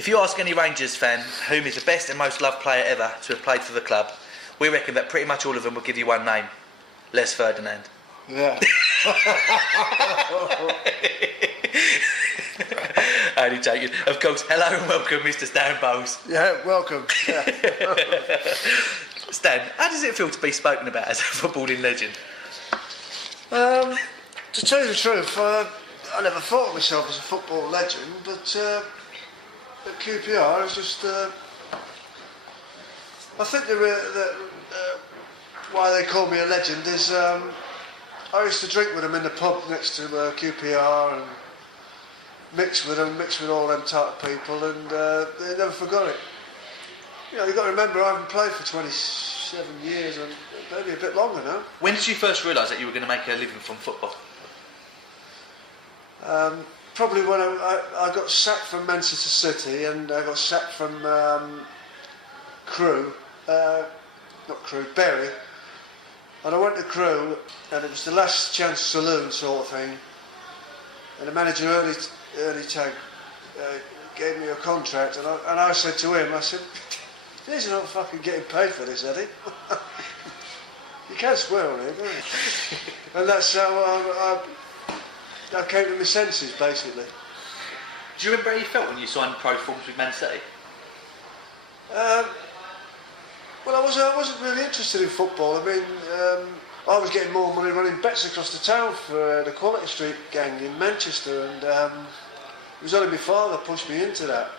If you ask any Rangers fan whom is the best and most loved player ever to have played for the club, we reckon that pretty much all of them will give you one name: Les Ferdinand. Yeah. Only joking. Of course, hello and welcome, Mr. Stan Bowles. Yeah, welcome. Yeah. Stan, how does it feel to be spoken about as a footballing legend? To tell you the truth, I never thought of myself as a football legend, but at QPR, it's just. I think why they call me a legend is I used to drink with them in the pub next to QPR and mix with all them type of people, and they never forgot it. You know, you've got to remember, I haven't played for 27 years, and maybe a bit longer now. When did you first realise that you were going to make a living from football? Probably when I got sacked from Manchester City, and I got sacked from Bury, and I went to Crewe, and it was the last chance saloon sort of thing, and the manager Ernie Tagg gave me a contract, and I said to him, I said, "These are not fucking getting paid for this, Eddie." You can't swear on it, can you? And that's how I came to my senses, basically. Do you remember how you felt when you signed pro forms with Man City? Well, I wasn't really interested in football. I mean, I was getting more money running bets across the town for the Quality Street gang in Manchester, and it was only my father pushed me into that.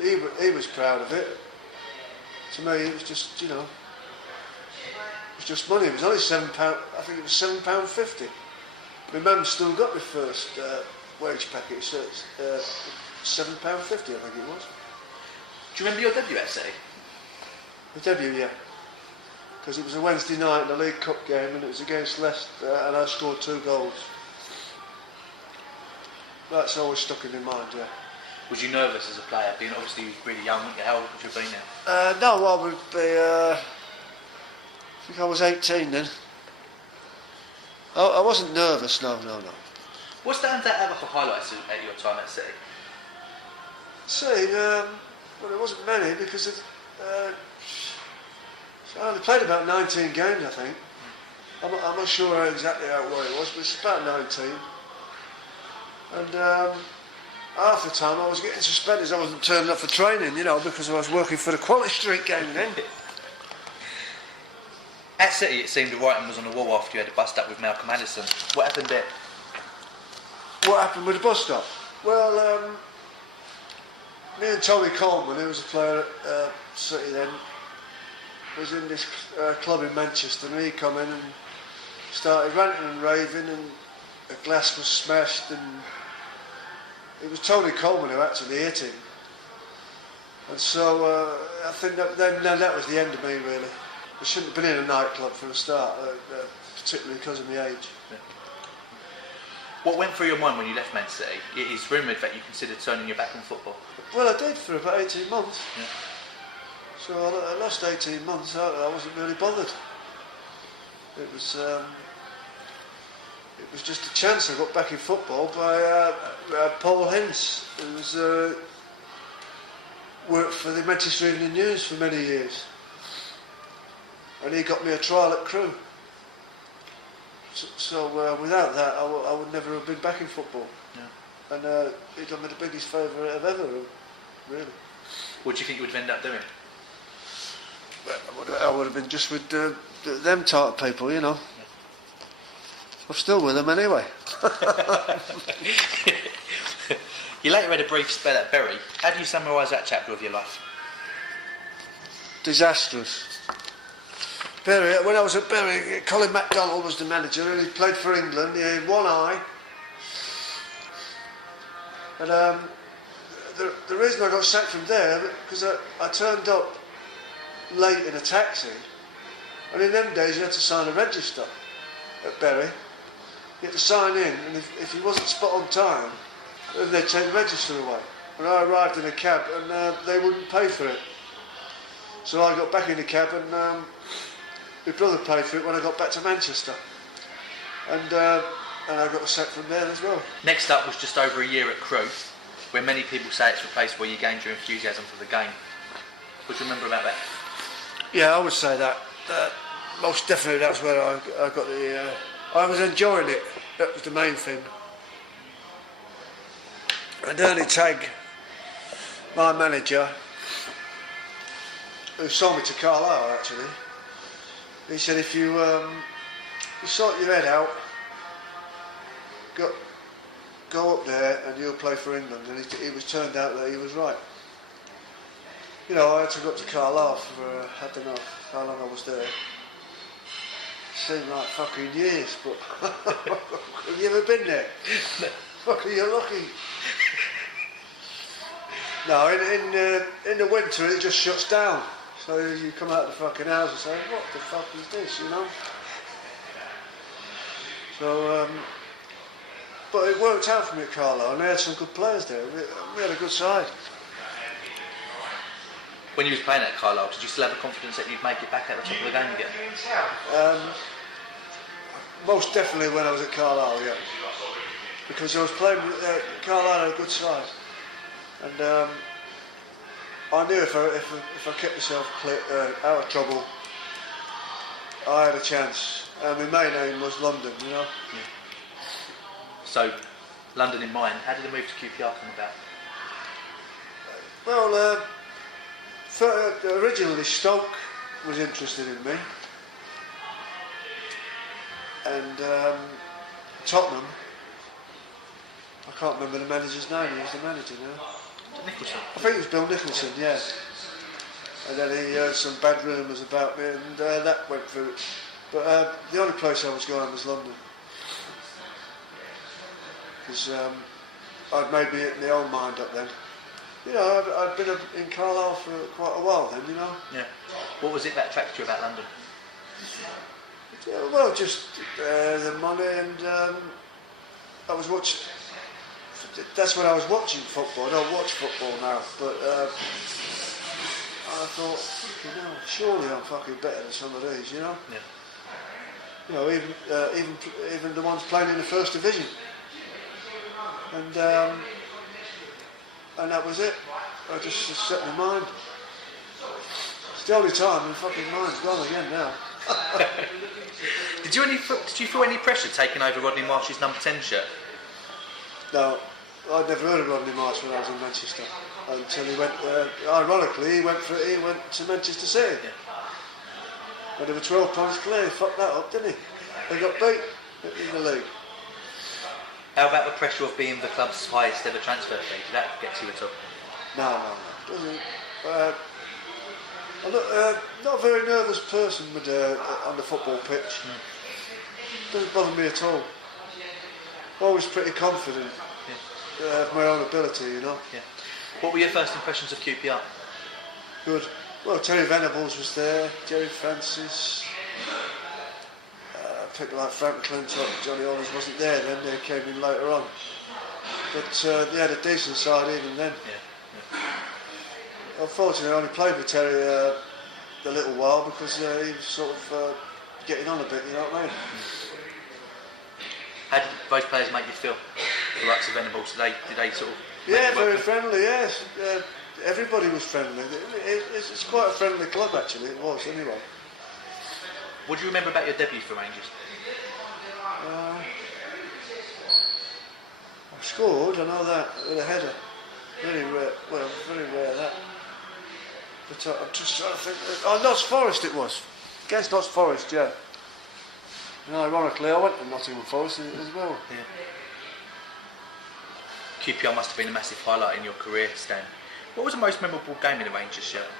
He was proud of it. To me, it was just, you know, it was just money. It was only £7. I think it was £7.50. My mum still got my first wage packet, so it's £7.50, I think it was. Do you remember your debut at City? The debut, yeah. Because it was a Wednesday night in the League Cup game, and it was against Leicester, and I scored 2 goals. That's always stuck in my mind, yeah. Was you nervous as a player, being obviously really young? How old would you be now? No, I would be, I think I was 18 then. I wasn't nervous, no. What stands out ever for highlights at your time at City? Well, there wasn't many, because I only played about 19 games, I think. I'm not sure exactly what it was, but it's about 19. And half the time I was getting suspended. I wasn't turning up for training, you know, because I was working for the Quality Street gang then. At City, it seemed the writing was on the wall after you had a bust up with Malcolm Addison. What happened there? What happened with the bus stop? Well, me and Tommy Coleman, who was a player at City then, was in this club in Manchester, and he come in and started ranting and raving, and a glass was smashed, and it was Tony Coleman who actually hit him. And so I think that was the end of me, really. I shouldn't have been in a nightclub for a start, particularly because of my age. Yeah. What went through your mind when you left Man City? It is rumoured that you considered turning your back on football. Well, I did for about 18 months. Yeah. So I lost 18 months. I wasn't really bothered. It was just a chance. I got back in football by Paul Hens, who was worked for the Manchester Evening News for many years, and he got me a trial at Crewe. So without that, I would never have been back in football. Yeah. And he done me the biggest favour of ever, really. What do you think you would end up doing? I would have been just with them type of people, you know. Yeah. I'm still with them anyway. You later had a brief spell at Bury. How do you summarise that chapter of your life? Disastrous. Bury, when I was at Bury, Colin MacDonald was the manager, and he played for England. He had one eye. And the reason I got sacked from there, because I turned up late in a taxi, and in them days you had to sign a register at Bury. You had to sign in, and if you wasn't spot on time, then they'd take the register away. And I arrived in a cab, and they wouldn't pay for it. So I got back in the cab, and my brother paid for it when I got back to Manchester. And I got sacked from there as well. Next up was just over a year at Crewe. where many people say it's replaced where you gained your enthusiasm for the game. What do you remember about that? Yeah, I would say that. Most definitely, that's where I got the. I was enjoying it. That was the main thing. And Ernie Tagg, my manager, who sold me to Carlisle actually, he said if you sort your head out, go up there and you'll play for England. And it was turned out that he was right. You know, I had to go up to Carlisle for, I don't know how long I was there. It seemed like fucking years, but have you ever been there? Fucking, you're lucky. No, in the winter it just shuts down. So you come out of the fucking house and say, what the fuck is this, you know? So, but it worked out for me at Carlisle, and they had some good players there. We had a good side. When you was playing at Carlisle, did you still have the confidence that you'd make it back at the top of the game again? Most definitely when I was at Carlisle, yeah. Because I was playing with Carlisle had a good side. And I knew if I kept myself out of trouble, I had a chance. And my main aim was London, you know. Yeah. So, London in mind, how did the move to QPR come about? Well, originally Stoke was interested in me. And Tottenham, I can't remember the manager's name, he's the manager now. Nicholson. I think it was Bill Nicholson, yeah. And then he heard some bad rumours about me and that went through it. But the only place I was going was London. Because I'd made my own mind up then. You know, I'd been in Carlisle for quite a while then, you know. Yeah. What was it that attracted you about London? Yeah, well, just the money and I was watching. That's when I was watching football. I don't watch football now, but I thought, you know, surely I'm fucking better than some of these, you know. Yeah. You know, even the ones playing in the first division. And that was it. I just set my mind. It's the only time my fucking mind's gone again now. Did you feel any pressure taking over Rodney Marsh's number 10 shirt? No, I'd never heard of Rodney Marsh when I was in Manchester until he went. Ironically, he went to Manchester City. Yeah. And they were 12 points clear. He fucked that up, didn't he? They got beat in the league. How about the pressure of being the club's highest ever transfer fee? Did that get you at all? No. Doesn't. I'm not a very nervous person on the football pitch. Doesn't bother me at all. Always pretty confident of my own ability, you know. Yeah. What were your first impressions of QPR? Good. Well, Terry Venables was there, Jerry Francis, people like Frank Clinton, Johnny Hollins wasn't there then, they came in later on. But they had a decent side even then. Yeah. Unfortunately, I only played with Terry a little while because he was sort of getting on a bit, you know what I mean? How did those players make you feel? The likes of Venables, did they sort of... Yeah, very friendly, yes. Everybody was friendly. It's quite a friendly club actually, it was anyway. What do you remember about your debut for Rangers? I scored, I know that, with a header. Very rare that. But I'm just trying to think. Oh, Notts Forest it was. Against Notts Forest, yeah. And ironically, I went to Nottingham Forest as well. Yeah. QPR must have been a massive highlight in your career, Stan. What was the most memorable game in the Rangers shirt?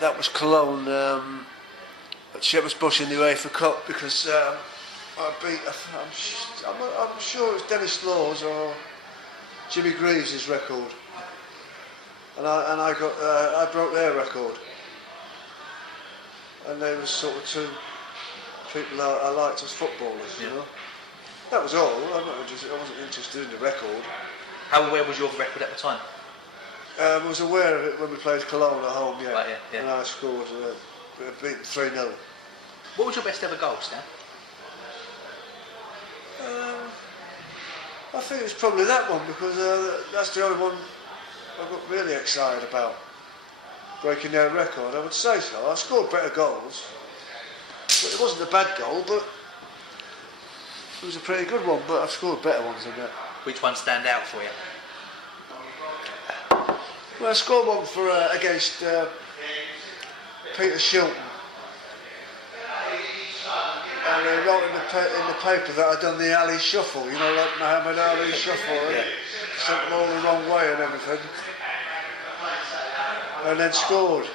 That was Cologne at Shepherd's Bush in the UEFA Cup because I beat. I'm sure it was Dennis Laws or Jimmy Greaves' record, and I broke their record, and they were sort of two people I liked as footballers, you know. That was all. I wasn't interested in the record. How aware was your record at the time? I was aware of it when we played Cologne at home, yeah. Right, yeah. And I scored, beat 3-0. What was your best ever goal, Stan? I think it was probably that one because that's the only one I got really excited about. Breaking their record, I would say so. I scored better goals. But it wasn't a bad goal, but it was a pretty good one, but I've scored better ones than that. Which ones stand out for you? Well, I scored one for against Peter Shilton. And they wrote in the paper that I'd done the Ali shuffle, you know, like Muhammad Ali shuffle, sent them all the wrong way and everything. And then scored.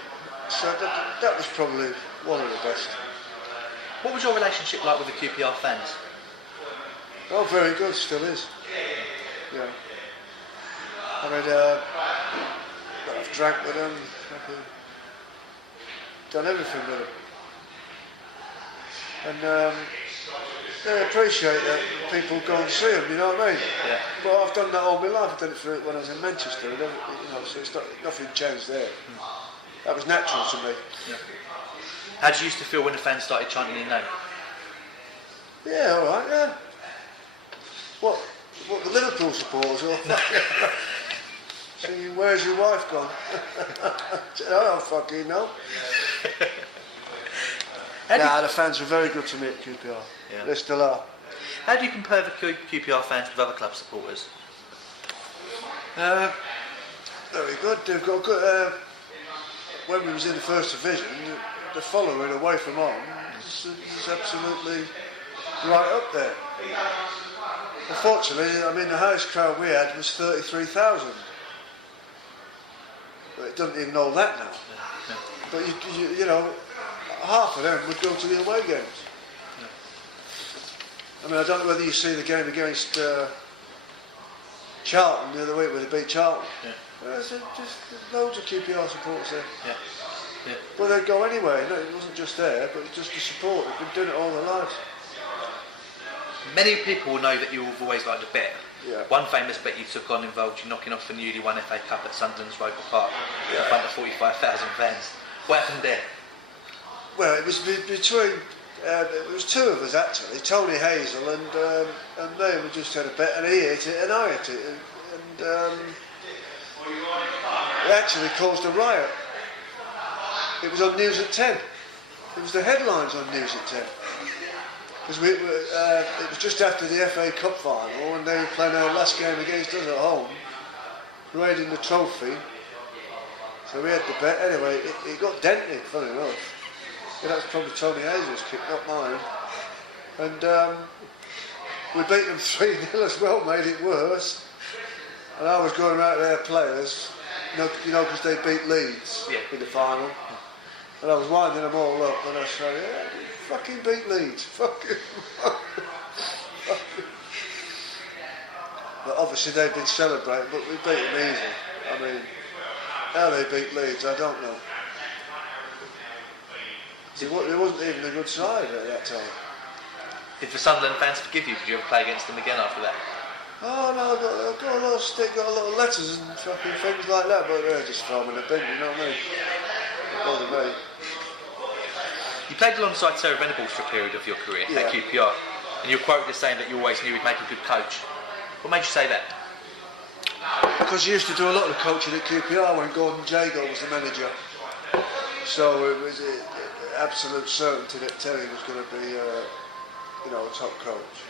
So that was probably one of the best. What was your relationship like with the QPR fans? Oh, very good, still is. Yeah. I mean, I've drank with them, I've done everything with them. And they appreciate that people go and see them, you know what I mean? Yeah. Well, I've done that all my life. I've done it for when I was in Manchester, and so it's nothing changed there. That was natural to me. Yeah. How did you used to feel when the fans started chanting your name? Yeah, all right, yeah. What the Liverpool supporters or? Singing, "Where's your wife gone?" I don't fucking know. The fans were very good to me at QPR. Yeah. They still are. How do you compare the QPR fans with other club supporters? Very good. They've got good. When we was in the first division, the following away from home is absolutely right up there. Unfortunately, I mean, the highest crowd we had was 33,000. But it doesn't even know that now. Yeah. But you know, half of them would go to the away games. Yeah. I mean, I don't know whether you see the game against Charlton the other week where they beat Charlton. Yeah. There's just loads of QPR supporters there. Yeah. Yeah. Well, they'd go anyway. No, it wasn't just there, but just to support. They've been doing it all their lives. Many people will know that you've always liked to bet. Yeah. One famous bet you took on involved you knocking off the newly won FA Cup at Sunderland's Roper Park in front of 45,000 fans. What happened there? Well, it was between. It was two of us actually, Tony Hazel and me. We just had a bet, and he hit it and I hit it, and it actually caused a riot. It was on News at 10. It was the headlines on News at 10. Because it was just after the FA Cup final, and they were playing our last game against us at home, raiding the trophy. So we had the bet. Anyway, it got dented, funny enough. Yeah, that's probably Tony Hazel's kick, not mine. And we beat them 3-0 as well, made it worse. And I was going around to their players, you know, because they beat Leeds in the final. And I was winding them all up, and I said, "Yeah, you fucking beat Leeds, fucking." But obviously they've been celebrating, but we beat them easy. I mean, how they beat Leeds, I don't know. It wasn't even a good side at that time. Did the Sunderland fans forgive you? Did you ever play against them again after that? Oh no, I got a lot of stick, got a lot of letters and fucking things like that, but they're just thrown in the bin, you know what I mean? Don't bother me. You played alongside Sarah Venables for a period of your career at QPR, and you're quoted as saying that you always knew he'd make a good coach. What made you say that? Because he used to do a lot of the coaching at QPR when Gordon Jago was the manager. So it was absolute certainty that Terry was going to be, a top coach.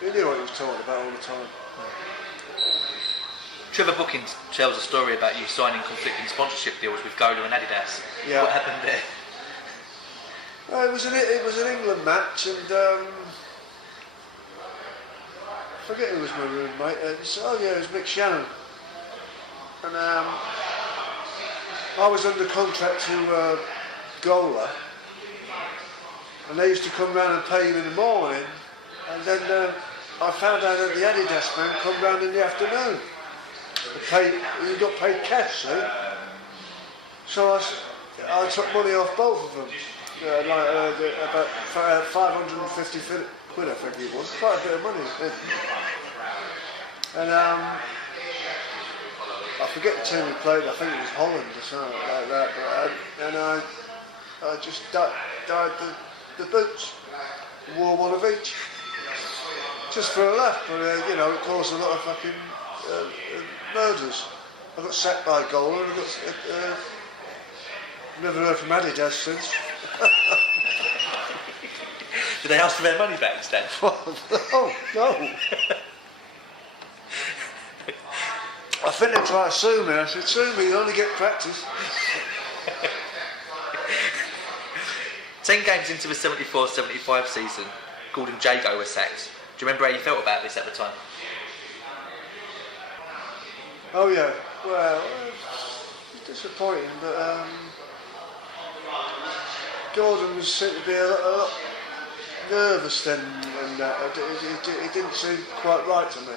He knew what he was talking about all the time. Trevor Booking tells a story about you signing conflicting sponsorship deals with Gola and Adidas. Yeah. What happened there? It was an England match, and I forget who was my roommate. It was Mick Shannon. And I was under contract to Gola, and they used to come round and pay you in the morning, and then I found out that the Adidas man come round in the afternoon. You got paid cash, see? So I took money off both of them, about 550 quid, I think it was, quite a bit of money. And I forget the team we played, I think it was Holland or something like that, but I just dyed the boots, wore one of each. just for a laugh, but you know, it caused a lot of fucking murders. I got sacked by a goaler and I got never heard from Adidas since. Did they ask for their money back, Stan? No. I think they tried to sue me. I said, sue me, you only get practice. 10 games into the 74-75 season, Gordon Jago was sacked. Do you remember how you felt about this at the time? Oh yeah, well, it's disappointing, but Gordon was seemed to be a lot nervous then, and it didn't seem quite right to me.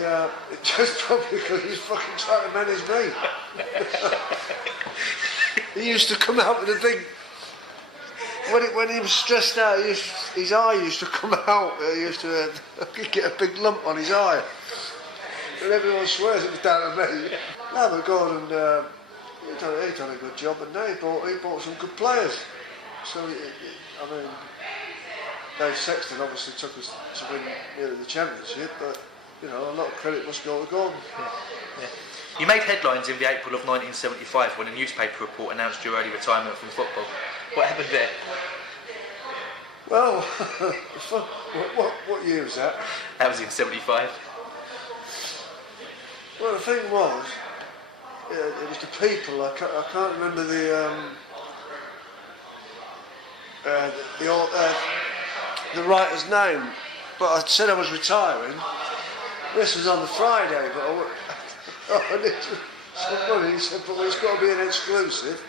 Yeah, it's just probably because he's fucking trying to manage me. He used to come out with a big... When he was stressed out, his eye used to come out. He used to get a big lump on his eye. And everyone swears it was down to me. No, but Gordon, he done a good job, and now he bought some good players. So, I mean, Dave Sexton obviously took us to win nearly the championship, but, you know, a lot of credit must go to Gordon. Yeah. You made headlines in the April of 1975 when a newspaper report announced your early retirement from football. What happened there? Well, what year was that? That was in 75. Well, the thing was, it was the people. I can't remember the writer's name, but I said I was retiring. This was on the Friday, but I needed some money. He said, but it's got to be an exclusive.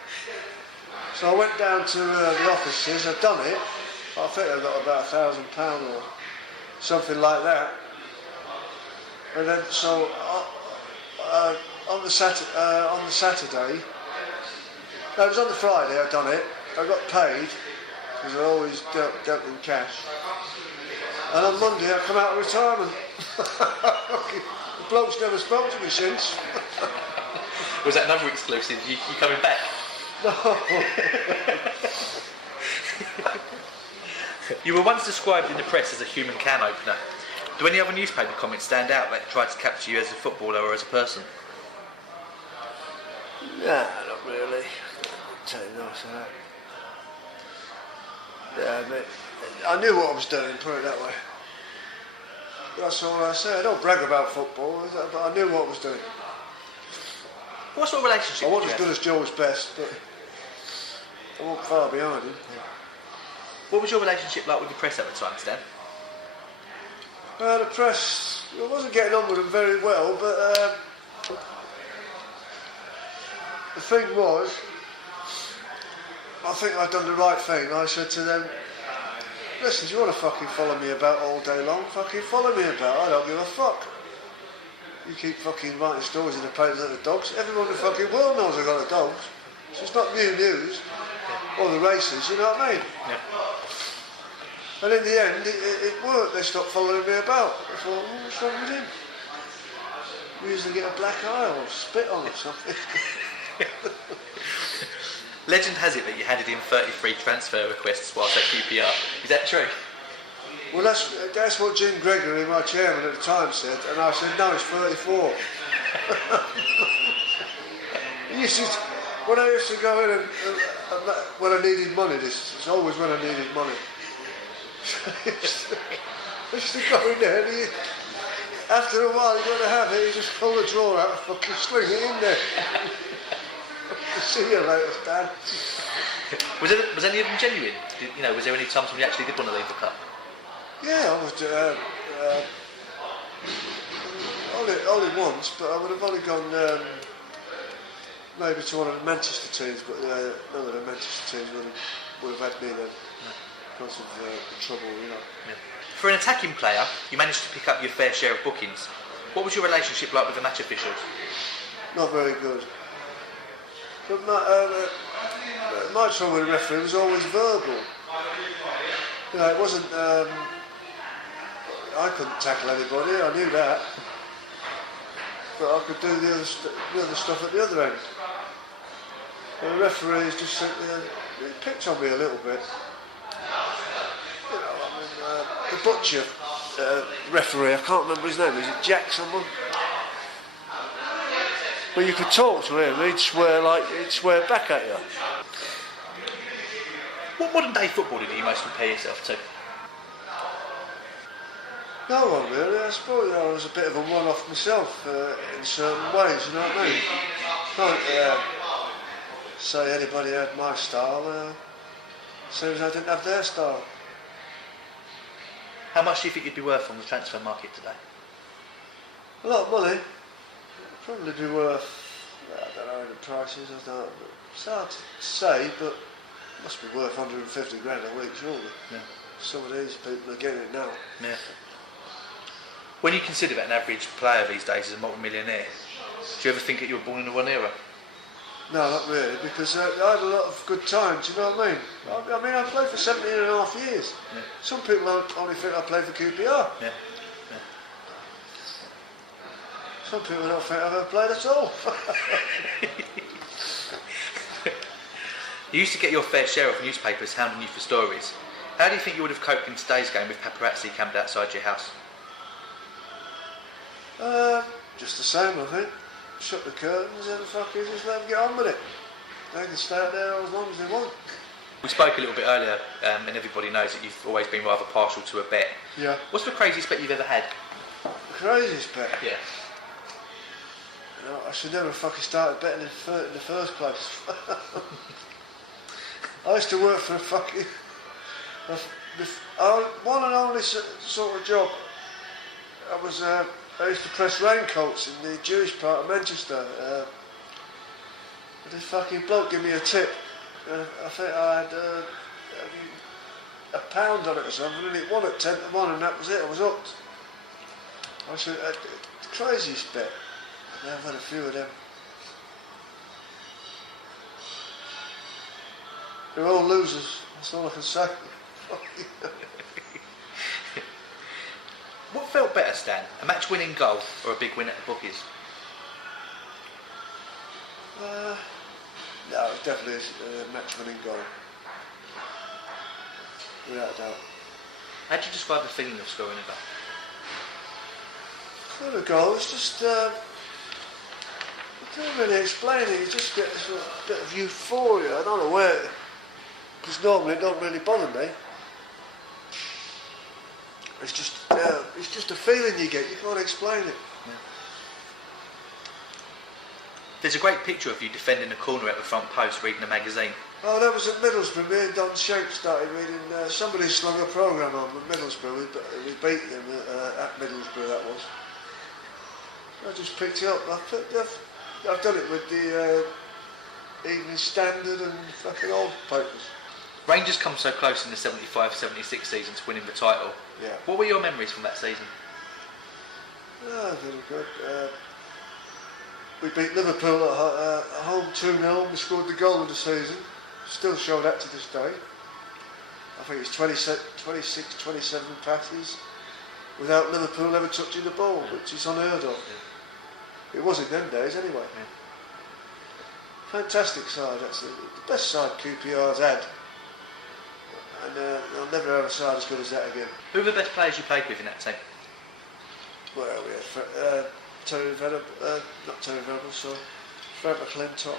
So I went down to the offices. I'd done it. I think I got about £1,000 or something like that. And then so on the Saturday, no, it was on the Friday. I'd done it. I got paid because I always dealt in cash. And on Monday I come out of retirement. The bloke's never spoke to me since. Was that another exclusive? You coming back? No. You were once described in the press as a human can opener. Do any other newspaper comments stand out that tried to capture you as a footballer or as a person? Nah, not really. I'll tell you nice that. Yeah, but I knew what I was doing, put it that way. That's all I say. I don't brag about football, but I knew what I was doing. What sort of relationship? I wasn't as good as Joe's best, but I wasn't far behind him. What was your relationship like with the press at the time, Stan? The press, I wasn't getting on with them very well, but the thing was, I think I'd done the right thing. I said to them, listen, do you want to fucking follow me about all day long? Fucking follow me about, I don't give a fuck. You keep fucking writing stories in the papers about the dogs. Everyone in the fucking world knows I've got the dogs. So it's not new news. Or the races, you know what I mean? Yeah. And in the end, it worked. They stopped following me about. I thought, what's wrong with him? You usually get a black eye or spit on or something. Legend has it that you handed in 33 transfer requests whilst at QPR. Is that true? Well, that's what Jim Gregory, my chairman at the time, said, and I said, no, it's 34. When I used to go in and when I needed money, it's always when I needed money. I used to go in there and after a while, you're going to have it, you just pull the drawer out and fucking sling it in there. See you later, Stan. Was any of them genuine? Was there any times when you actually did want to leave the club? Yeah, I was only once, but I would have only gone maybe to one of the Manchester teams, but none of the Manchester teams would have had me then because of the trouble, Yeah. For an attacking player, you managed to pick up your fair share of bookings. What was your relationship like with the match officials? Not very good. But my trouble with the referee was always verbal. It wasn't. I couldn't tackle anybody. I knew that, but I could do the other stuff at the other end. And the referees just he picked on me a little bit. butcher referee. I can't remember his name. Is it Jack someone? But you could talk to him. He'd swear back at you. What modern day footballer do you most compare yourself to? No one really. I suppose I was a bit of a one-off myself in certain ways. You know what I mean? Can't say anybody had my style. Same as I didn't have their style. How much do you think you'd be worth on the transfer market today? A lot of money. Probably be worth, I don't know the prices, I don't know. It's hard to say, but it must be worth 150 grand a week, surely. Yeah. Some of these people are getting it now. Yeah. When you consider that an average player these days is a multi-millionaire, do you ever think that you were born in the wrong era? No, not really, because I had a lot of good times, you know what I mean? I mean, I played for 17 and a half years. Yeah. Some people only think I played for QPR. Yeah. Some people don't think I've ever played at all. You used to get your fair share of newspapers hounding you for stories. How do you think you would have coped in today's game with paparazzi camped outside your house? Just the same, I think. Shut the curtains and fucking just let them get on with it. They can stay out there as long as they want. We spoke a little bit earlier, and everybody knows that you've always been rather partial to a bet. Yeah. What's the craziest bet you've ever had? The craziest bet? Yeah. You know, I should never have fucking started betting in the first place. I used to work for a fucking... one and only sort of job. I used to press raincoats in the Jewish part of Manchester. This fucking bloke gave me a tip. I think I had a pound on it or something, and it won at 10 to 1, and that was it. I was hooked. I said, the craziest bet. Yeah, I've had a few of them. They're all losers. That's all I can say. What felt better, Stan? A match-winning goal or a big win at the bookies? No, it's definitely a match-winning goal. Without a doubt. How do you describe the feeling of scoring a goal? Well, a goal, it's just... I can't really explain it. You just get this sort of bit of euphoria. I don't know where... Because normally it don't really bother me. It's just a feeling you get. You can't explain it. Yeah. There's a great picture of you defending a corner at the front post, reading a magazine. Oh, that was at Middlesbrough. Me and Don Shank started reading. Somebody slung a programme on at Middlesbrough. We beat them at Middlesbrough. That was. I just picked it up. I've done it with the Evening Standard and fucking old papers. Rangers come so close in the 75-76 season to winning the title. Yeah. What were your memories from that season? Oh, very good. We beat Liverpool at home 2-0. We scored the goal of the season. Still show that to this day. I think it's 26, 27 passes without Liverpool ever touching the ball, which is unheard of. Yeah. It was in them days anyway. Yeah. Fantastic side, that's the best side QPR's had. And they'll never have a side as good as that again. Who were the best players you played with in that team? Well, we had Terry Venable, not Terry Venable, sorry, Frank McClintock,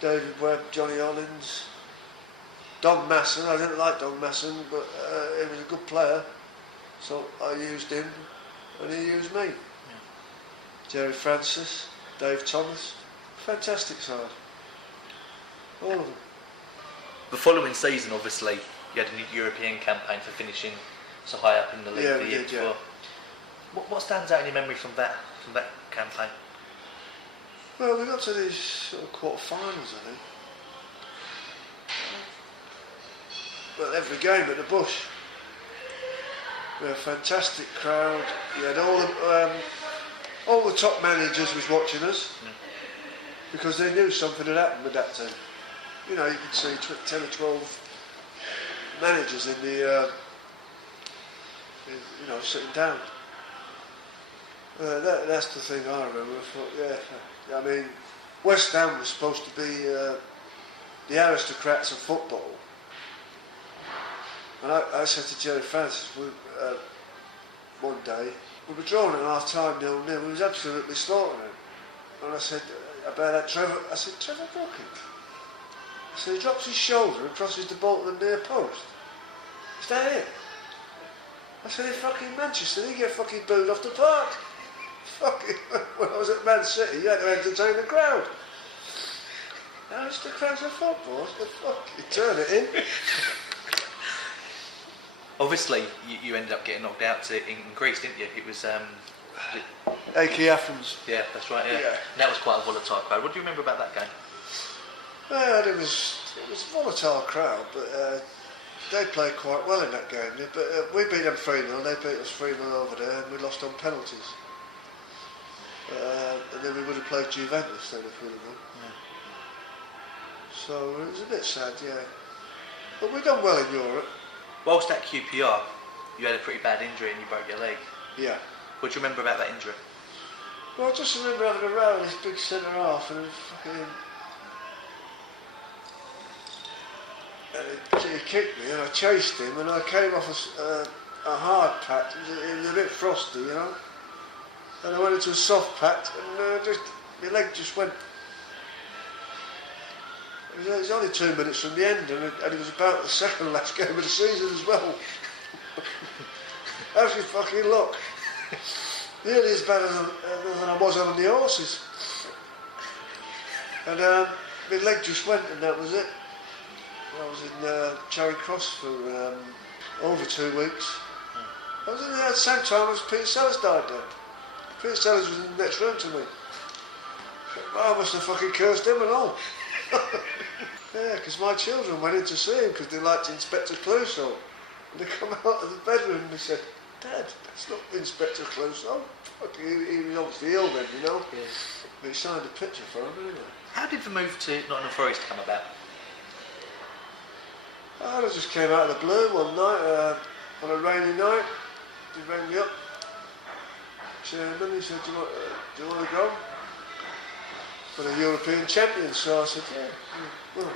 David Webb, Johnny Hollins, Don Masson. I didn't like Don Masson, but he was a good player, so I used him and he used me. Yeah. Jerry Francis, Dave Thomas, fantastic side, all of them. The following season, obviously, you had a European campaign for finishing so high up in the league the year before. Yeah. What stands out in your memory from that campaign? Well, we got to these sort of quarter-finals, I think. Well, every game at the Bush. We had a fantastic crowd. You had all the top managers was watching us because they knew something had happened with that team. You know, you could see 10 or 12 managers in the, sitting down. That's the thing I remember. I thought, yeah, I mean, West Ham was supposed to be the aristocrats of football. And I said to Jerry Francis, one day, we were drawing at half time 0-0, we was absolutely slaughtering him. And I said about that Trevor Brooking. I said he drops his shoulder and crosses the ball to the near post. Is that it? I said in fucking Manchester he get fucking booed off the park. Fucking when I was at Man City you had to entertain the crowd. Now it's the crowds of football, what the fuck? You turn it in. Obviously, you ended up getting knocked out in Greece, didn't you? It was AK Athens. Yeah, that's right. Yeah. And that was quite a volatile crowd. What do you remember about that game? Well, it was a volatile crowd, but they played quite well in that game. But we beat them 3-0. They beat us 3-0 over there, and we lost on penalties. And then we would have played Juventus then if we'd have won. Yeah. So it was a bit sad, yeah. But we've done well in Europe. Whilst at QPR, you had a pretty bad injury and you broke your leg. Yeah. What do you remember about that injury? Well, I just remember having a row with this big centre half and he kicked me and I chased him and I came off a hard patch. It was a bit frosty, you know. And I went into a soft patch and my leg just went. It was only 2 minutes from the end and it was about the second last game of the season as well. How's your fucking luck? Nearly as bad than I was on the horses. And my leg just went and that was it. I was in Charing Cross for over 2 weeks. I was in there at the same time as Peter Sellers died there. Peter Sellers was in the next room to me. I must have fucking cursed him and all. Yeah, because my children went in to see him because they liked Inspector Clouseau. And they come out of the bedroom and they said, Dad, that's not Inspector Clouseau. He was obviously ill then, you know. Yeah. But he signed a picture for him anyway. How did the move to Nottingham Forest come about? I just came out of the blue one night, on a rainy night. He rang me up. Chairman, he said, do you want to go? For the European champions, so I said, yeah, well,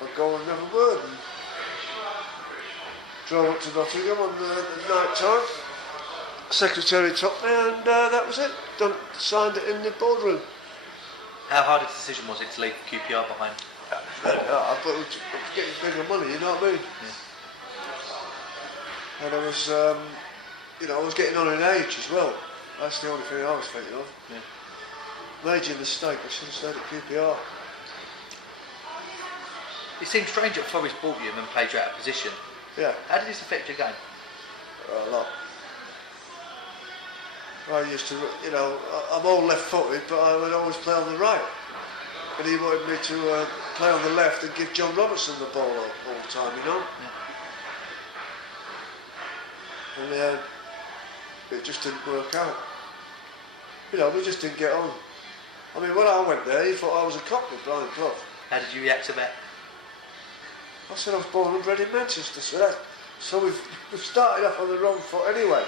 I'll go and have a word. And drove up to Nottingham on the night time. Secretary took me and that was it. Signed it in the boardroom. How hard a decision was it to leave QPR behind? Very hard, but it was getting bigger money, you know what I mean? Yeah. And I was, I was getting on in age as well. That's the only thing I was thinking of. Yeah. Major mistake, I should have stayed at QPR. It seemed strange that Forest bought you and then played you out of position. Yeah. How did this affect your game? A lot. I used to, I'm all left-footed, but I would always play on the right. And he wanted me to play on the left and give John Robertson the ball all the time, you know? Yeah. And it just didn't work out. We just didn't get on. I mean, when I went there, he thought I was a cock with Brian Clough. How did you react to that? I said I was born and bred in Manchester, so we've started off on the wrong foot anyway.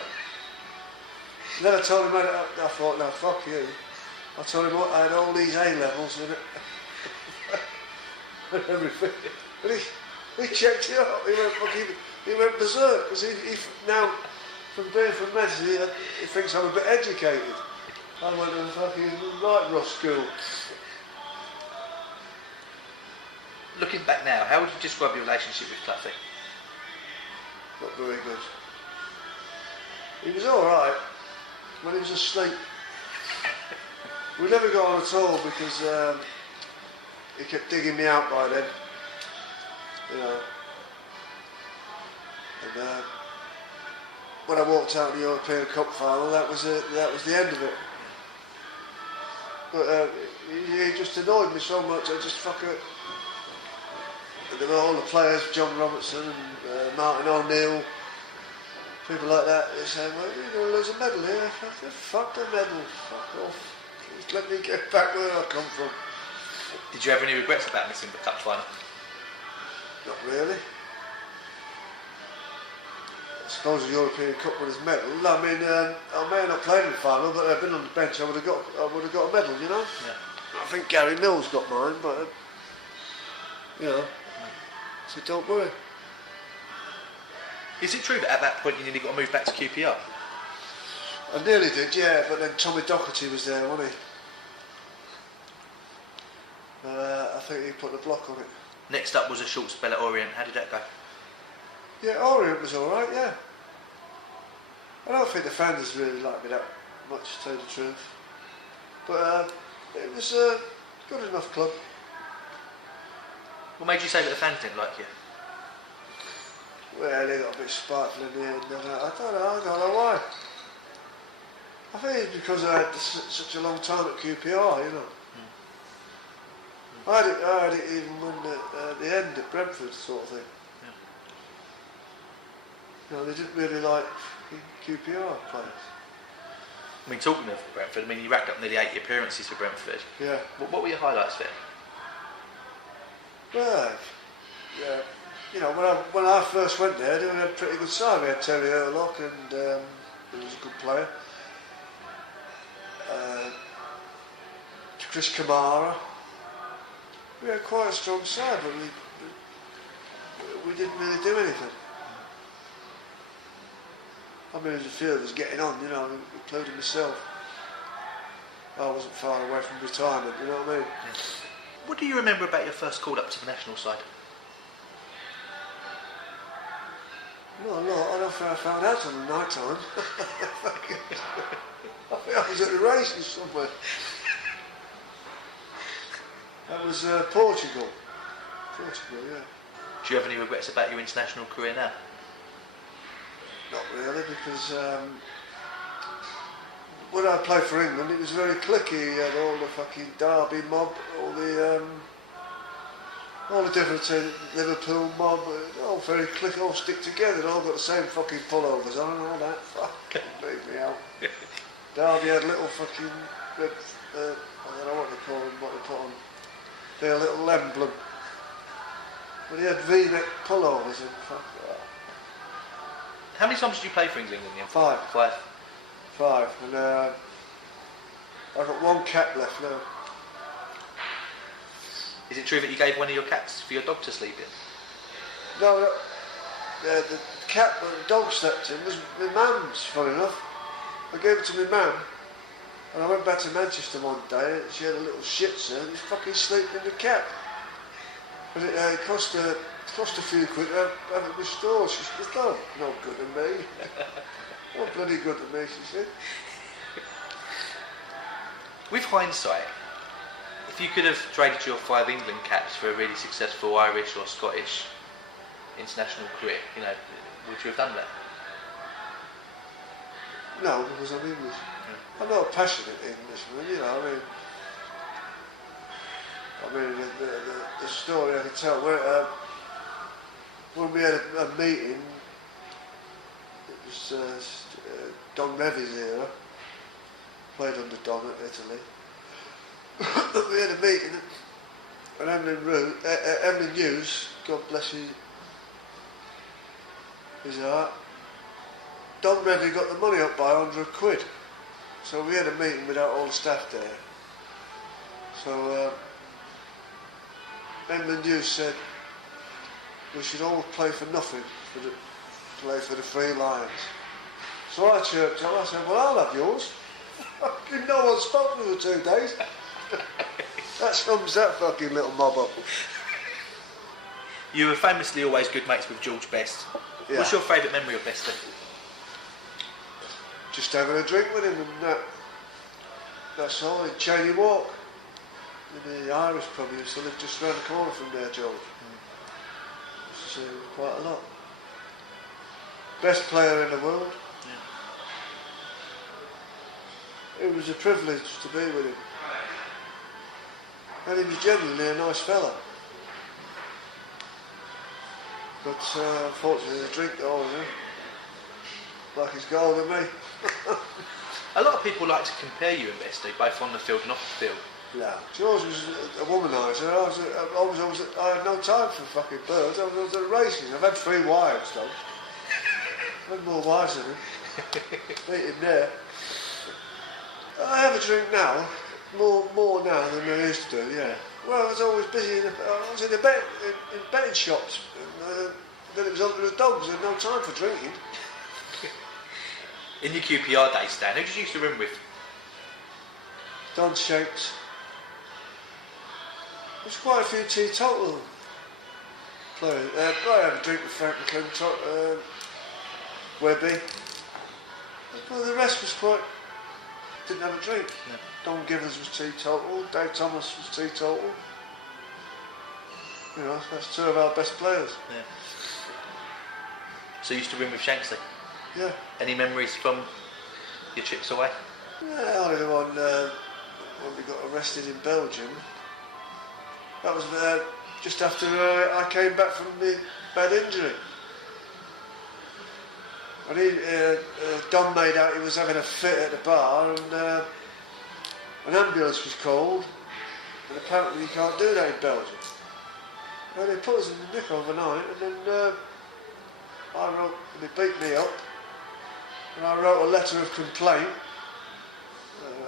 And then I told him, I thought, no, fuck you. I told him I had all these A-levels and everything. And he checked it out. He went berserk, because he now, from being from Manchester, he thinks I'm a bit educated. I went to fucking right rough school. Looking back now, how would you describe your relationship with Clutty? Not very good. He was alright when he was asleep. We never got on at all because he kept digging me out by then. And when I walked out of the European Cup final, that was the end of it. But he just annoyed me so much. I just fucking. There were all the players, John Robertson and Martin O'Neill, people like that. They said, "Well, you're going to lose a medal here. Fuck the medal. Fuck off. Just let me get back where I come from." Did you have any regrets about missing the cup final? Not really. I suppose the European Cup winner's medal. I mean, I may have not played in the final, but I've been on the bench. I would have got a medal, you know. Yeah. I think Gary Mills got mine, but so don't worry. Is it true that at that point you nearly got to move back to QPR? I nearly did, yeah, but then Tommy Docherty was there, wasn't he? I think he put the block on it. Next up was a short spell at Orient. How did that go? Yeah, Orient was alright, yeah. I don't think the fans really liked me that much, to tell you the truth. But it was a good enough club. What made you say that the fans didn't like you? Well, they got a bit spiteful in the end. I don't know why. I think it's because I had such a long time at QPR, you know. I had it even when at the end at Brentford, sort of thing. Yeah. You know, they didn't really like QPR players. I mean, talking of Brentford, I mean, you racked up nearly 80 appearances for Brentford. Yeah. What were your highlights there? Well, yeah. You know, when I first went there, they had a pretty good side. We had Terry Erlock, and he was a good player. Chris Kamara. We had quite a strong side, but we didn't really do anything. I mean, there's a few of us getting on, you know, including myself. I wasn't far away from retirement, you know what I mean? Yeah. What do you remember about your first call up to the national side? Not a lot. I don't think I found out till the night time. I think I was at the races somewhere. That was Portugal. Portugal, yeah. Do you have any regrets about your international career now? Not really, because when I played for England, it was very cliquey. You had all the fucking Derby mob, all the different Liverpool mob, all very cliquey, all stick together. They all got the same fucking pullovers on and all that. Fucking beat me out. Derby had little fucking red, I don't know what they call them, what they put on. Their little emblem. But he had V-neck pullovers and fuck that. How many times did you play for England in the end? 5. 5. 5. And I've got 1 cap left now. Is it true that you gave one of your cats for your dog to sleep in? No, the cat that the dog slept in was my mum's, funny enough. I gave it to my mum, and I went back to Manchester one day, and she had a little shih tzu, and he was fucking sleeping in the cat. But it cost a few quid to have it restored. She said, "Oh, no good to me." Not bloody good to me, she said. With hindsight, if you could have traded your 5 England caps for a really successful Irish or Scottish international career, you know, would you have done that? No, because I'm English. Yeah. I'm not a passionate Englishman, you know. I mean, the story I can tell. When we had a meeting, it was Don Revie's era. Played under Don at Italy. We had a meeting, and Emlyn Hughes, God bless his heart, Don Revie got the money up by 100 quid. So we had a meeting without all the staff there. So Emlyn Hughes said we should all play for nothing, play for the Three Lions. So I chirped up, I said, well, I'll have yours. No one spoke to me for 2 days. That sums that fucking little mob up. You were famously always good mates with George Best. Yeah. What's your favourite memory of Best then? Just having a drink with him and that's all, in Cheney Walk. In the Irish pub, he used to live just round the corner from there, George. Used to see him quite a lot. Best player in the world. Yeah. It was a privilege to be with him. And he was genuinely a nice fella. But unfortunately the drink got on him. Like his goal to me. A lot of people like to compare you and Bestie, both on the field and off the field. Yeah, George was a womaniser. I had no time for fucking birds. I was at the races. I've had 3 wives, though. I've had more wives than him. Meet him there. I have a drink now, more now than I used to do. Yeah. Well, I was always busy. I was in betting shops. And, then it was up to the dogs. There no time for drinking. In your QPR days, Stan, who did you used to room with? Don Shakes. There's quite a few teetotal players. I had a drink with Frank McClintock, Webby. Well, the rest was quite... didn't have a drink. No. Don Givers was teetotal, Dave Thomas was teetotal. You know, that's two of our best players. Yeah. So you used to room with Shanksley? Yeah. Any memories from your trips away? Yeah, only the one when we got arrested in Belgium. That was just after I came back from the bad injury. And Don made out he was having a fit at the bar, and an ambulance was called, and apparently you can't do that in Belgium. Well, they put us in the nick overnight, and then they beat me up, and I wrote a letter of complaint.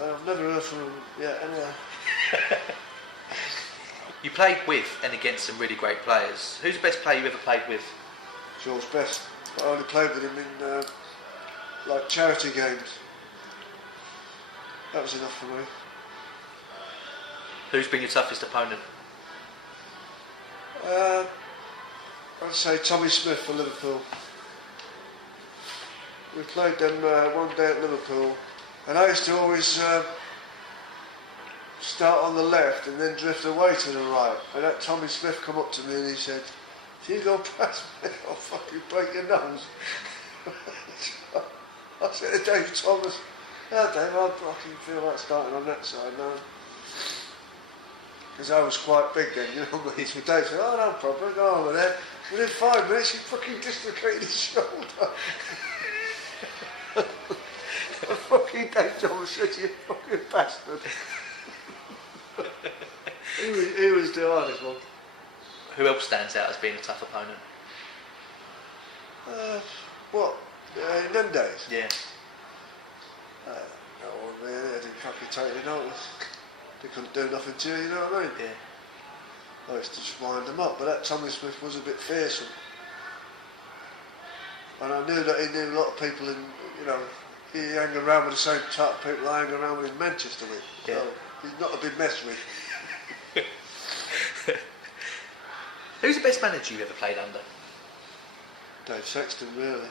I've never heard from them yet, anyway. You played with and against some really great players. Who's the best player you ever played with? George Best. I only played with him in like charity games. That was enough for me. Who's been your toughest opponent? I'd say Tommy Smith for Liverpool. We played them one day at Liverpool, and I used to always start on the left and then drift away to the right. And that Tommy Smith come up to me and he said, "If you go past me, I'll fucking break your nose." I said to Dave Thomas, "Yeah, Dave, I fucking feel like starting on that side now." Because I was quite big then, you know. Dave said, "Oh, no problem, go over there." Within 5 minutes, he fucking dislocated his shoulder. Fucking Dave Thomas said, "You fucking bastard." he was the hardest one. Who else stands out as being a tough opponent? In them days? Yeah. No one really, they didn't fucking take any notice. They couldn't do nothing to you, you know what I mean? Yeah. I used to just wind them up, but that Tommy Smith was a bit fearsome. And I knew that he knew a lot of people in, you know, he hang around with the same type of people I hang around with in Manchester with. Yeah. So he's not to be messed with. Who's the best manager you've ever played under? Dave Sexton, really.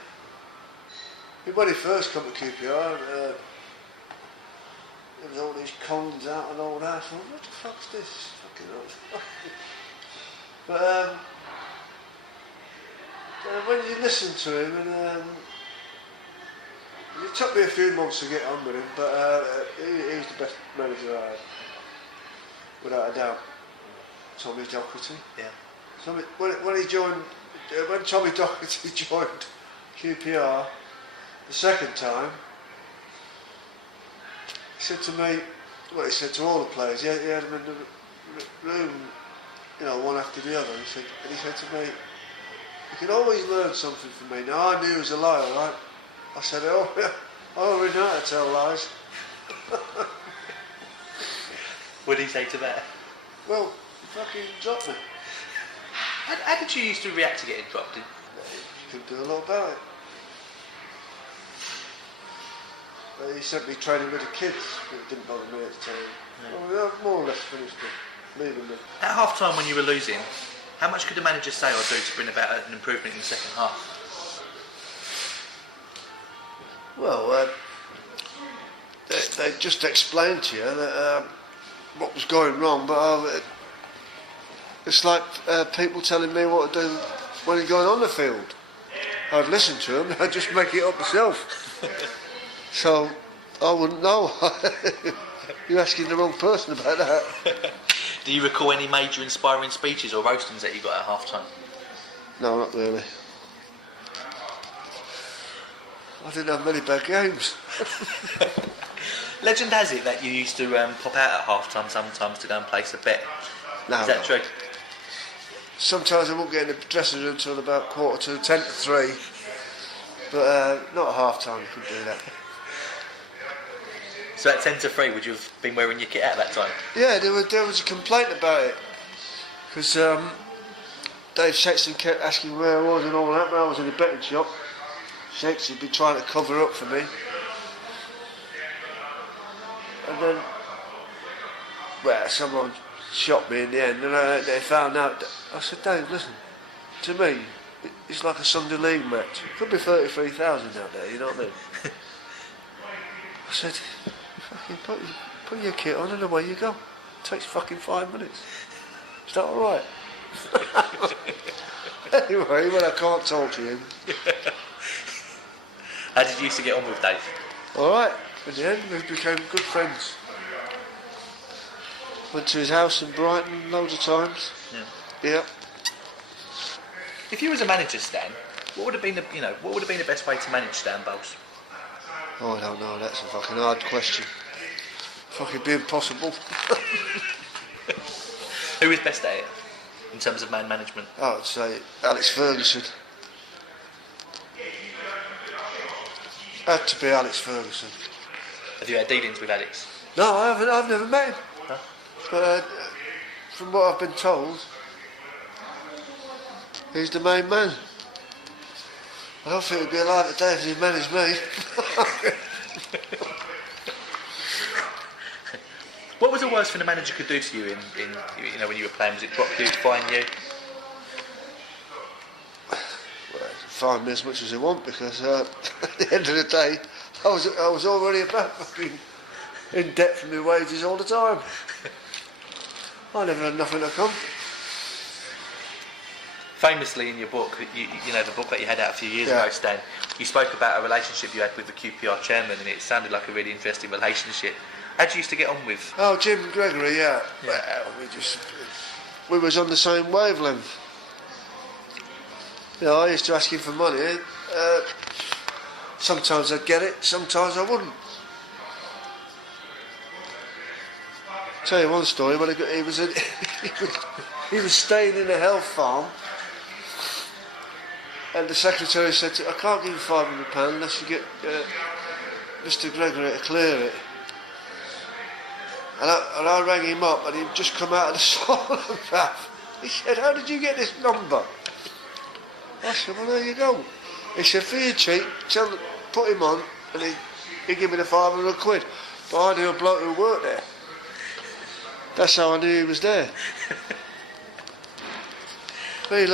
When he first come to QPR, there was all these Collins out and all that. I thought, what the fuck's this? Fucking hell. But when you listen to him, and it took me a few months to get on with him, but he was the best manager I had, without a doubt. Tommy Docherty. Yeah. When Tommy Docherty joined QPR the second time, he said to me, well, he said to all the players, he had them in the room, you know, one after the other. He said to me, "You can always learn something from me." Now I knew he was a liar, right? I said, "Oh, yeah, I already know how to tell lies." What did he say to that? Well, he fucking dropped me. How did you used to react to getting dropped? You couldn't do a lot about it. He sent me training with the kids. It didn't bother me at the time. No. Well, I more or less finished it, leaving me. At half time when you were losing, how much could the manager say or do to bring about an improvement in the second half? Well, they just explained to you that what was going wrong, but it's like people telling me what to do when you're going on the field. I'd listen to them, I'd just make it up myself. So I wouldn't know. You're asking the wrong person about that. Do you recall any major inspiring speeches or roastings that you got at half time? No, not really. I didn't have many bad games. Legend has it that you used to pop out at half time sometimes to go and place a bet. No, is that true? Sometimes I won't get in the dressing room until about 10 to 3. But not at half time, you couldn't do that. So at 10 to 3, would you have been wearing your kit at that time? Yeah, there was a complaint about it. Because Dave Sexton kept asking where I was and all that, but I was in a betting shop. Sexton had been trying to cover up for me. And then, well, someone shot me in the end, and they found out. I said, Dave, listen, to me, it's like a Sunday league match. It could be 33,000 out there, you know what I mean? I said, fucking put your kit on and away you go. It takes fucking 5 minutes. Is that alright? Anyway, when I can't talk to him. How did you used to get on with Dave? Alright, in the end we became good friends. Went to his house in Brighton loads of times. Yeah. If you was a manager, Stan, what would have been the best way to manage Stan Bowles? Oh, I don't know, that's a fucking hard question. Fucking be impossible. Who is best at it, in terms of man management? I would say Alex Ferguson. Had to be Alex Ferguson. Have you had dealings with Alex? No, I haven't. I've never met him. Huh? But from what I've been told, he's the main man. I don't think he'd be alive today if he managed me. What was the worst thing a manager could do to you in when you were playing? Was it drop you, fine you? Well, fine me as much as they want, because at the end of the day, I was already about fucking in debt for my wages all the time. I never had nothing to come. Famously, in your book, the book that you had out a few years ago, Stan, you spoke about a relationship you had with the QPR chairman, and it sounded like a really interesting relationship. How did you used to get on with? Oh, Jim Gregory, yeah. Well, we was on the same wavelength. You know, I used to ask him for money. Sometimes I'd get it, sometimes I wouldn't. Tell you one story. When he was staying in a health farm, and the secretary said to him, I can't give you £500 unless you get Mr. Gregory to clear it. And I rang him up, and he'd just come out of the solar bath. He said, how did you get this number? I said, well, there you go. He said, for your cheap, put him on, and he gave me the £500. But I knew a bloke who worked there. That's how I knew he was there. He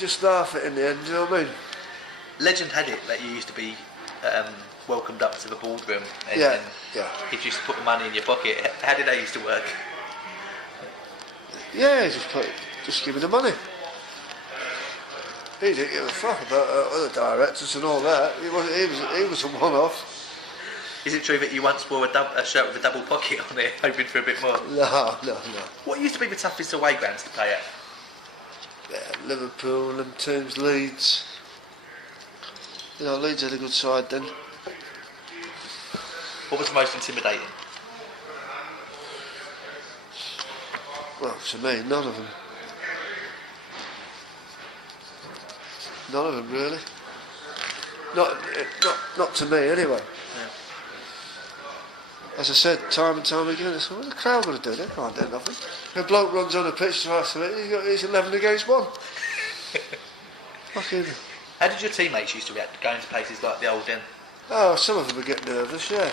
just laughed at it in the end, you know what I mean? Legend had it that you used to be welcomed up to the boardroom and he used to put the money in your pocket. How did that used to work? Yeah, just give me the money. He didn't give a fuck about other directors and all that. He was a one-off. Is it true that you once wore a shirt with a double pocket on it, hoping for a bit more? No. What used to be the toughest away grounds to play at? Yeah, Liverpool and teams, Leeds. You know, Leeds had a good side then. What was the most intimidating? Well, to me, none of them. None of them, really. Not to me, anyway. Yeah. As I said, time and time again, I said, what's the crowd going to do? They can't do nothing. If a bloke runs on a pitch to us, he's 11 against 1. Fucking. How did your teammates used to react going to places like the Old Inn? Oh, some of them would get nervous, yeah.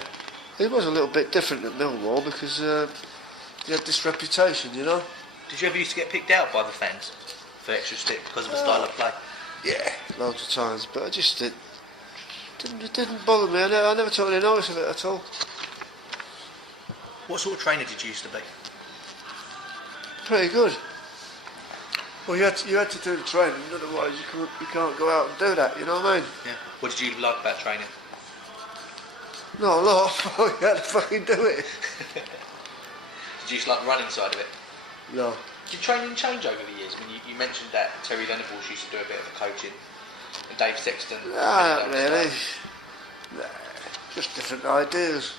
He was a little bit different at Millwall because he had this reputation, you know. Did you ever used to get picked out by the fans for extra stick because of the style of play? Yeah, loads of times, but it didn't bother me. I never took any notice of it at all. What sort of trainer did you used to be? Pretty good. Well, you had to do the training, otherwise you can't go out and do that, you know what I mean? Yeah. What did you like about training? Not a lot, you had to fucking do it. Did you just like the running side of it? No. Did training change over the years? When you mentioned that Terry Venables used to do a bit of coaching, and Dave Sexton... No, not really. Nah, just different ideas.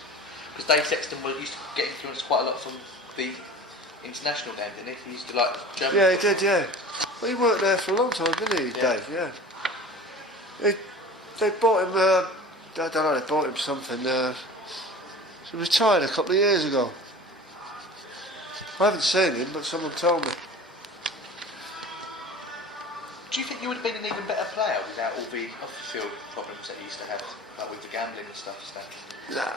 Because Dave Sexton used to get influenced quite a lot from the international game, didn't he? He used to like German. Yeah, he did, yeah. Well, he worked there for a long time, didn't he, Dave? Yeah. They bought him, I don't know, they bought him something. He retired a couple of years ago. I haven't seen him, but someone told me. Do you think you would have been an even better player without all the off-the-field problems that you used to have, like with the gambling and stuff, Stan? Nah.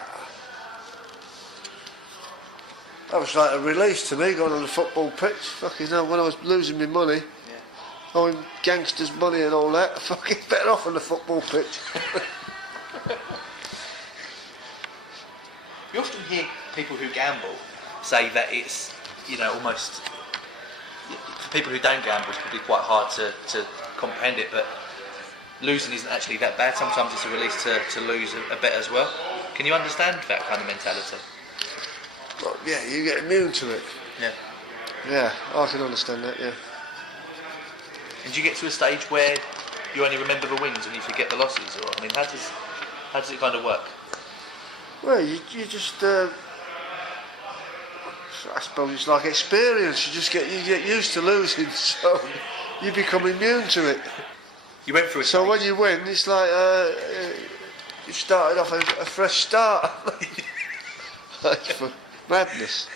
That was like a release to me, going on the football pitch. Fucking hell, when I was losing my money, owing gangsters money and all that, fucking better off on the football pitch. You often hear people who gamble say that it's, you know, almost, for people who don't gamble, it's probably quite hard to comprehend it, but losing isn't actually that bad. Sometimes it's a release to lose a bit as well. Can you understand that kind of mentality? Well, yeah, you get immune to it. Yeah. Yeah, I can understand that, yeah. And do you get to a stage where you only remember the wins and you forget the losses? Or, I mean, how does it kind of work? Well, you just, I suppose it's like experience. You get used to losing, so you become immune to it. You went through a So stage. when you win, it's like you started off a fresh start. That's for madness.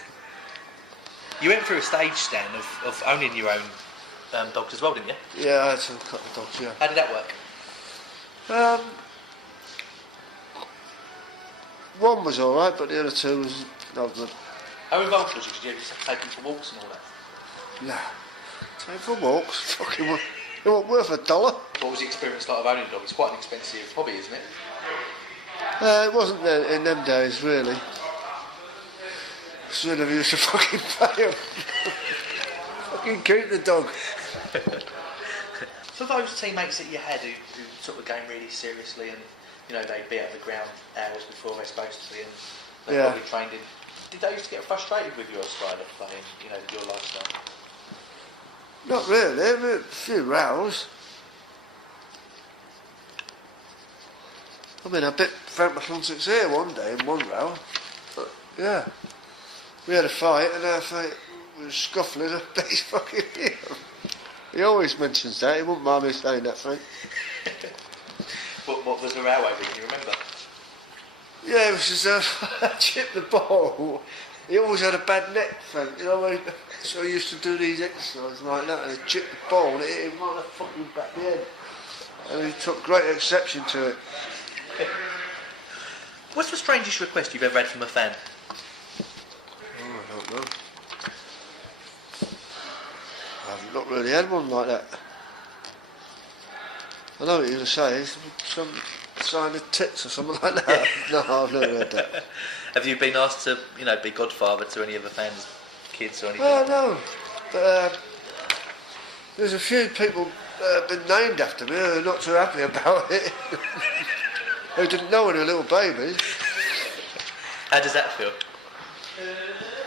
You went through a stage, Stan, of owning your own dogs as well, didn't you? Yeah, I had some couple of dogs, yeah. How did that work? One was alright, but the other two was not good. How involved was you? Did you ever take them for walks and all that? Nah. Take for walks, fucking it wasn't worth $1. What was the experience like of owning a dog? It's quite an expensive hobby, isn't it? It wasn't in them days, really. Should have used to fucking pay him. Fucking keep the dog. For those teammates that you had who took the game really seriously and, you know, they'd be at the ground hours before they're supposed to be and they're probably trained in, did they used to get frustrated with your style of playing, you know, your lifestyle? Not really, a few rows. I mean, I bit Frank McClunson's ear one day in one row. But, yeah. We had a fight and our fight was scuffling and I bit his fucking ear. He always mentions that, he wouldn't mind me saying that, Frank. What was the row over, can you remember? Yeah, it was just I chipped the ball. He always had a bad neck, Frank, you know, so he used to do these exercises like that and he chipped the ball and it hit him right in the fucking back of the head. And he took great exception to it. What's the strangest request you've ever had from a fan? Oh, I don't know. I've not really had one like that. I know what you're going to say, some sign of tits or something like that. No, I've never heard that. Have you been asked to, you know, be godfather to any of the fans' kids or anything? Well, no, but there's a few people been named after me who are not too happy about it. Who didn't know when they were little babies. How does that feel?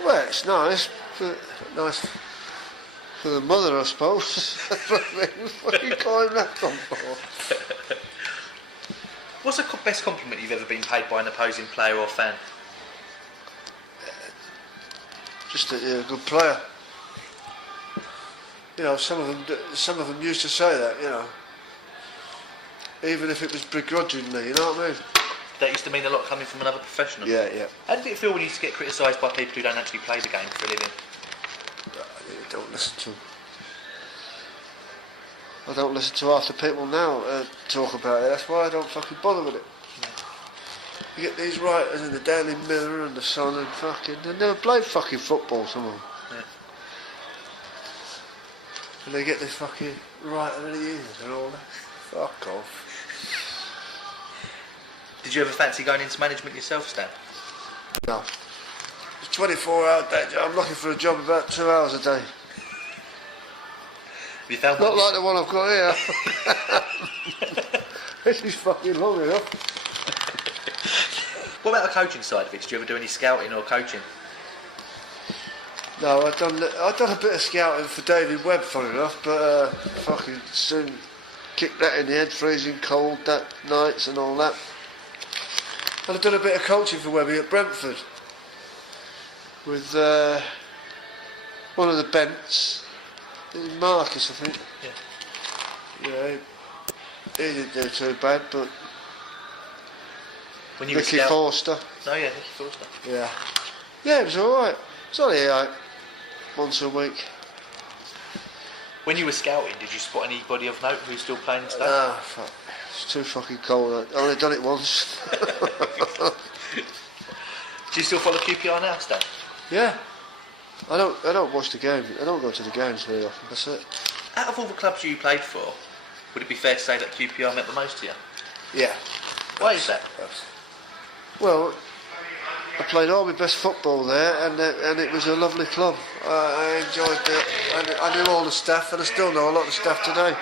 Well, it's nice, but nice for the mother, I suppose. What are you calling that from for? What's the best compliment you've ever been paid by an opposing player or fan? Just that you're a good player. You know, some of them used to say that, you know. Even if it was begrudgingly, you know what I mean? That used to mean a lot coming from another professional. Yeah, yeah. How did it feel when you used to get criticised by people who don't actually play the game for a living? I don't listen to them. I don't listen to half the people now talk about it. That's why I don't fucking bother with it. Yeah. You get these writers in the Daily Mirror and the Sun and fucking... They never played fucking football, some of them. Yeah. And they get this fucking writer in the ears and all that. Fuck off. Did you ever fancy going into management yourself, Stan? No. It's a 24-hour day job. I'm looking for a job about 2 hours a day. Have you found Not one? like the one I've got here. This is fucking long enough. What about the coaching side of it? Did you ever do any scouting or coaching? No, I've done a bit of scouting for David Webb, funny enough, but fucking soon kicked that in the head, freezing cold that nights and all that. And I've done a bit of coaching for Webby at Brentford with one of the Bents, Marcus, I think. Yeah. Yeah, he didn't do too bad, but When you Nicky were scout- Forster. Oh yeah, Nicky Forster. Yeah. Yeah, it was alright. It's only like once a week. When you were scouting, did you spot anybody of note who's still playing today? Ah, fuck. It's too fucking cold. I only done it once. Do you still follow QPR now, Stan? Yeah. I don't watch the games. I don't go to the games very often. That's it. Out of all the clubs you played for, would it be fair to say that QPR meant the most to you? Yeah. Why is that? Well, I played all my best football there, and it was a lovely club. I enjoyed it. I knew all the staff, and I still know a lot of the staff today.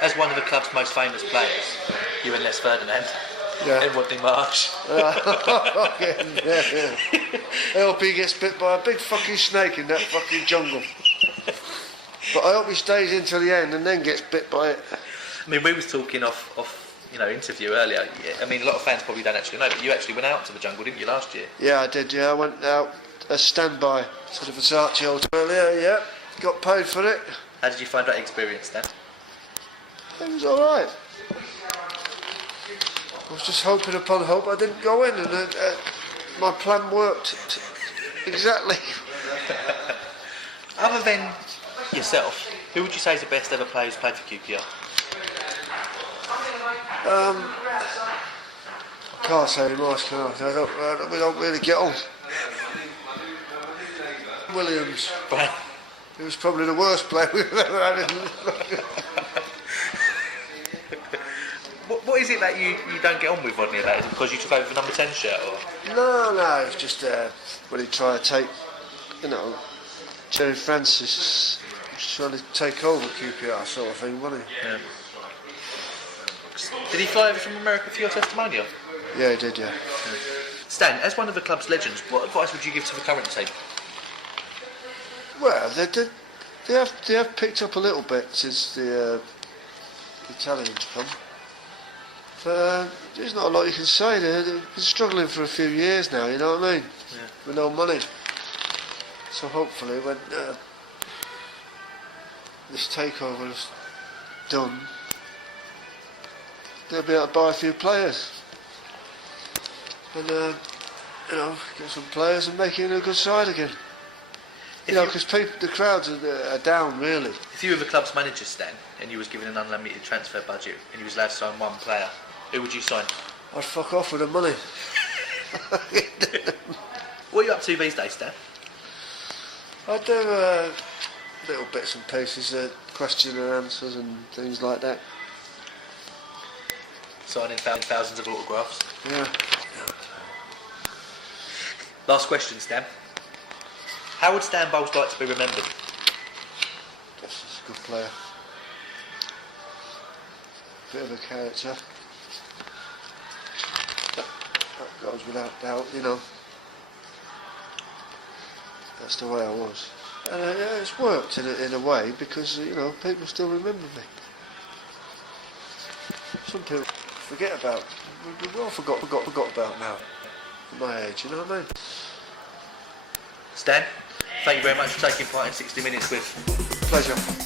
As one of the club's most famous players, you and Les Ferdinand, Yeah. in Woodley Marsh. Yeah. I hope he gets bit by a big fucking snake in that fucking jungle. But I hope he stays in till the end and then gets bit by it. I mean, we was talking off interview earlier. Yeah, I mean, a lot of fans probably don't actually know, but you actually went out to the jungle, didn't you, last year? Yeah, I did. Yeah, I went out as standby to the Versace Hotel earlier. Yeah, got paid for it. How did you find that experience then? It was all right. I was just hoping upon hope I didn't go in, and my plan worked exactly. Other than yourself, who would you say is the best ever player who's played for QPR? I can't say much, can I? We don't really get on. Williams. Right. He was probably the worst player we've ever had. What is it that you don't get on with Rodney about? Is it because you took over the number 10 shirt? Or? No, it's just when he tried to take, Jerry Francis was trying to take over QPR sort of thing, wasn't he? Yeah. Did he fly over from America for your testimonial? Yeah, he did, yeah. Stan, as one of the club's legends, what advice would you give to the current team? Well, they have picked up a little bit since the Italians come. But there's not a lot you can say. They've been struggling for a few years now, you know what I mean? Yeah. With no money. So hopefully when this takeover is done, they'll be able to buy a few players. And, get some players and make it a good side again. Because the crowds are down, really. If you were the club's manager, Stan, and you was given an unlimited transfer budget and you was allowed to sign one player, who would you sign? I'd fuck off with the money. What are you up to these days, Stan? I do little bits and pieces, question and answers and things like that. Signing thousands of autographs. Yeah. Last question, Stan. How would Stan Bowles like to be remembered? Guess he's a good player. Bit of a character. That goes without doubt, That's the way I was. And it's worked in a way because, people still remember me. Some people forget about, we all forgot about now. At my age, you know what I mean? Stan, thank you very much for taking part in 60 Minutes with. Pleasure.